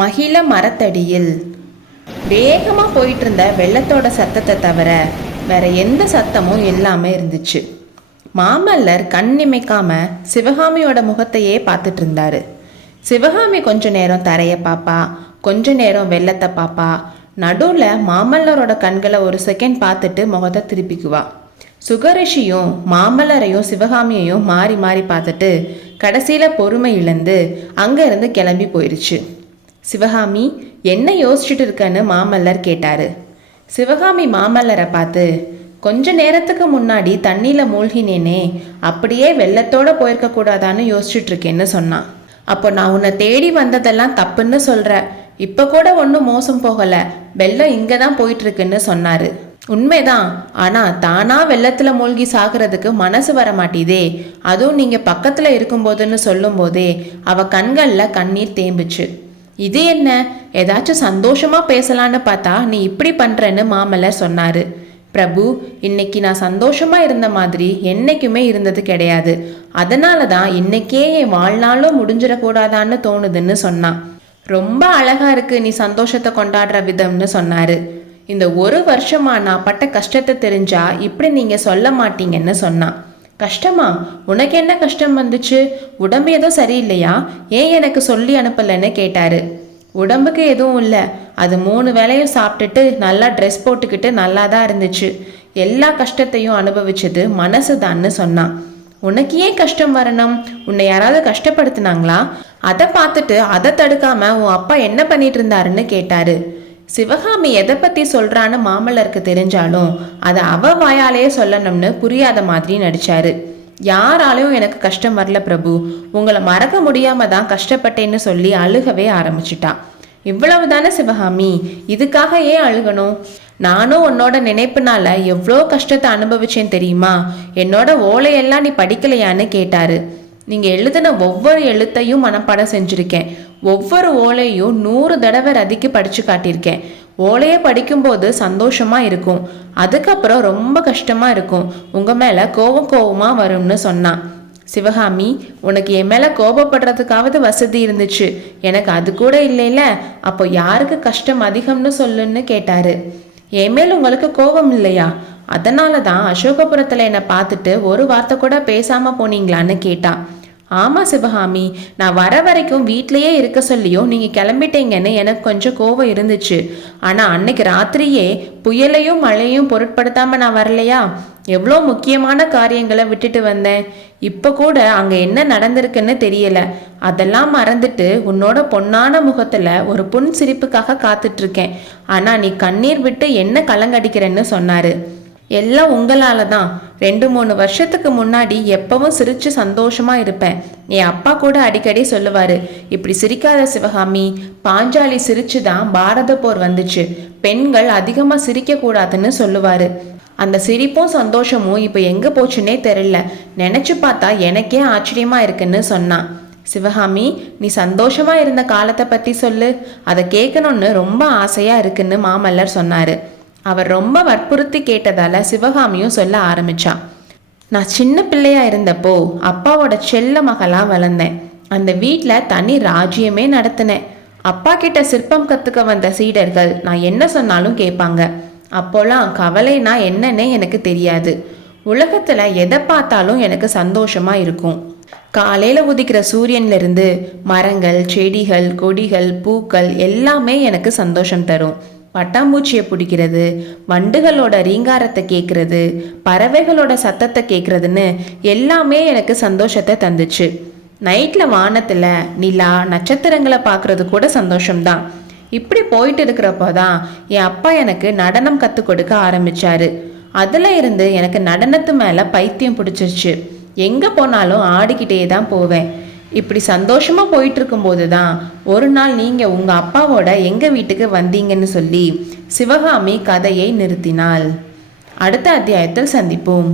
மகிழ மரத்தடியில் வேகமாக போயிட்டு இருந்த வெள்ளத்தோட சத்தத்தை தவிர வேற எந்த சத்தமும் இல்லாமல் இருந்துச்சு. மாமல்லர் கண் இமைக்காம சிவகாமியோட முகத்தையே பார்த்துட்டு இருந்தாரு. சிவகாமி கொஞ்ச நேரம் தரைய பாப்பா, கொஞ்ச நேரம் வெள்ளத்தை பாப்பா. நடுவில் மாமல்லரோட கண்களை ஒரு செகண்ட் பார்த்துட்டு முகத்தை திருப்பிக்குவா. சுகரிஷியும் மாமல்லரையும் சிவகாமியையும் மாறி மாறி பார்த்துட்டு கடைசியில் பொறுமை இழந்து அங்கேருந்து கிளம்பி போயிடுச்சு. சிவகாமி, என்ன யோசிச்சுட்டு இருக்கன்னு மாமல்லர் கேட்டாரு. சிவகாமி மாமல்லரை பார்த்து, கொஞ்ச நேரத்துக்கு முன்னாடி தண்ணியில் மூழ்கினேனே, அப்படியே வெள்ளத்தோட போயிருக்க கூடாதான்னு யோசிச்சுட்டு இருக்கேன்னு சொன்னான். அப்போ நான் உன்னை தேடி வந்ததெல்லாம் தப்புன்னு சொல்ற, இப்போ கூட ஒன்றும் மோசம் போகலை, வெள்ளம் இங்கே தான் போயிட்டு இருக்குன்னு சொன்னாரு. உண்மைதான், ஆனால் தானா வெள்ளத்தில் மூழ்கி சாகிறதுக்கு மனசு வர மாட்டேதே, அதுவும் நீங்கள் பக்கத்தில் இருக்கும்போதுன்னு சொல்லும் போதே அவ கண்களில் கண்ணீர் தேம்பிச்சு. இது என்ன, ஏதாச்சும் சந்தோஷமா பேசலான்னு பார்த்தா நீ இப்படி பண்றன்னு மாமல்லர் சொன்னாரு. பிரபு, இன்னைக்கு நான் சந்தோஷமா இருந்த மாதிரி என்னைக்குமே இருந்தது கிடையாது. அதனால தான் இன்னைக்கே என் வாழ்நாளும் முடிஞ்சிடக்கூடாதான்னு தோணுதுன்னு சொன்னான். ரொம்ப அழகா இருக்கு நீ சந்தோஷத்தை கொண்டாடுற விதம்னு சொன்னாரு. இந்த ஒரு வருஷமா நான் பட்ட கஷ்டத்தை தெரிஞ்சா இப்படி நீங்க சொல்ல மாட்டீங்கன்னு சொன்னான். கஷ்டமா? உனக்கு என்ன கஷ்டம் வந்துச்சு? உடம்பு ஏதோ சரியில்லையா? ஏன் எனக்கு சொல்லி அனுப்பலன்னு கேட்டாரு. உடம்புக்கு எதுவும் இல்லை, அது 3 வேளையும் சாப்பிட்டுட்டு நல்லா ட்ரெஸ் போட்டுக்கிட்டு நல்லா தான் இருந்துச்சு. எல்லா கஷ்டத்தையும் அனுபவிச்சது மனசு தான்னு சொன்னான். உனக்கு ஏன் கஷ்டம் வரணும்? உன்னை யாராவது கஷ்டப்படுத்தினாங்களா? அதை பார்த்துட்டு அதை தடுக்காம உன் அப்பா என்ன பண்ணிட்டு இருந்தாருன்னு கேட்டாரு. சிவகாமி எதை பத்தி சொல்றான்னு மாமல்லருக்கு தெரிஞ்சாலும் அதை அவ வாயாலேயே சொல்லணும்னு புரியாத மாதிரி நடிச்சாரு. யாராலையும் எனக்கு கஷ்டம் வரல பிரபு, உங்களை மறக்க முடியாம தான் கஷ்டப்பட்டேன்னு சொல்லி அழுகவே ஆரம்பிச்சிட்டா. இவ்வளவுதானே சிவகாமி, இதுக்காக ஏன் அழுகணும்? நானும் உன்னோட நினைப்புனால எவ்வளோ கஷ்டத்தை அனுபவிச்சேன் தெரியுமா? என்னோட ஓலையெல்லாம் நீ படிக்கலையான்னு கேட்டாரு. நீங்கள் எழுதின ஒவ்வொரு எழுத்தையும் மனப்பாடம் செஞ்சுருக்கேன். ஒவ்வொரு ஓலையும் 100 தடவை ரதிக்கு படித்து காட்டியிருக்கேன். ஓலையை படிக்கும்போது சந்தோஷமாக இருக்கும், அதுக்கப்புறம் ரொம்ப கஷ்டமாக இருக்கும், உங்கள் மேலே கோவமாக வரும்னு சொன்னான். சிவகாமி, உனக்கு என் மேலே கோபப்படுறதுக்காவது வசதி இருந்துச்சு, எனக்கு அது கூட இல்லைல்ல, அப்போ யாருக்கு கஷ்டம் அதிகம்னு சொல்லுன்னு கேட்டாரு. என் மேல் உங்களுக்கு கோபம் இல்லையா? அதனால தான் அசோகபுரத்தில் என்னை பார்த்துட்டு ஒரு வார்த்தை கூட பேசாமல் போனீங்களான்னு கேட்டான். ஆமாம் சிவகாமி, நான் வர வரைக்கும் வீட்லேயே இருக்க சொல்லியும் நீங்கள் கிளம்பிட்டீங்கன்னு எனக்கு கொஞ்சம் கோபம் இருந்துச்சு. ஆனால் அன்னைக்கு ராத்திரியே புயலையும் மழையும் பொருட்படுத்தாமல் நான் வரலையா? எவ்வளோ முக்கியமான காரியங்களை விட்டுட்டு வந்தேன். இப்போ கூட அங்கே என்ன நடந்திருக்குன்னு தெரியல. அதெல்லாம் மறந்துட்டு உன்னோட பொன்னான முகத்தில் ஒரு புன் சிரிப்புக்காக காத்துட்ருக்கேன். ஆனால் நீ கண்ணீர் விட்டு என்ன கலங்கடிக்கிறேன்னு சொன்னார். எல்லாம் உங்களால தான். 2-3 வருஷத்துக்கு முன்னாடி எப்பவும் சிரிச்சு சந்தோஷமா இருப்பேன். என் அப்பா கூட அடிக்கடி சொல்லுவாரு, இப்படி சிரிக்காத சிவகாமி, பாஞ்சாலி சிரிச்சு தான் பாரத போர் வந்துச்சு, பெண்கள் அதிகமா சிரிக்க கூடாதுன்னு சொல்லுவாரு. அந்த சிரிப்பும் சந்தோஷமும் இப்போ எங்க போச்சுன்னே தெரியல. நினைச்சு பார்த்தா எனக்கே ஆச்சரியமா இருக்குன்னு சொன்னான். சிவகாமி, நீ சந்தோஷமா இருந்த காலத்தை பத்தி சொல்லு, அதை கேட்கணும்னு ரொம்ப ஆசையா இருக்குன்னு மாமல்லர் சொன்னாரு. அவர் ரொம்ப வற்புறுத்தி கேட்டதால சிவகாமியும் சொல்ல ஆரம்பிச்சான். நான் சின்ன பிள்ளையா இருந்தப்போ அப்பாவோட செல்ல மகளா வளர்ந்தேன். அந்த வீட்டில் தனி ராஜ்யமே நடத்தினேன். அப்பா கிட்ட சிற்பம் கத்துக்க வந்த சீடர்கள் நான் என்ன சொன்னாலும் கேட்பாங்க. அப்போலாம் கவலைனா என்னன்னே எனக்கு தெரியாது. உலகத்துல எதை பார்த்தாலும் எனக்கு சந்தோஷமா இருக்கும். காலையில உதிக்கிற சூரியன்ல இருந்து மரங்கள், செடிகள், கொடிகள், பூக்கள் எல்லாமே எனக்கு சந்தோஷம் தரும். பட்டாம்பூச்சியை பிடிக்கிறது, வண்டுகளோட ரீங்காரத்தை கேட்கறது, பறவைகளோட சத்தத்தை கேட்கறதுன்னு எல்லாமே எனக்கு சந்தோஷத்தை தந்துச்சு. நைட்டில் வானத்தில் நிலா, நட்சத்திரங்களை பார்க்கறது கூட சந்தோஷம்தான். இப்படி போயிட்டு இருக்கிறப்போ தான் என் அப்பா எனக்கு நடனம் கற்றுக் கொடுக்க ஆரம்பிச்சாரு. அதில் இருந்து எனக்கு நடனத்து மேலே பைத்தியம் பிடிச்சிருச்சு. எங்கே போனாலும் ஆடிக்கிட்டே தான் போவேன். இப்படி சந்தோஷமா போயிட்டு இருக்கும்போது தான் ஒரு நாள் நீங்க உங்க அப்பாவோட எங்க வீட்டுக்கு வந்தீங்கன்னு சொல்லி சிவகாமி கதையை நிறுத்தினாள். அடுத்த அத்தியாயத்தில் சந்திப்போம்.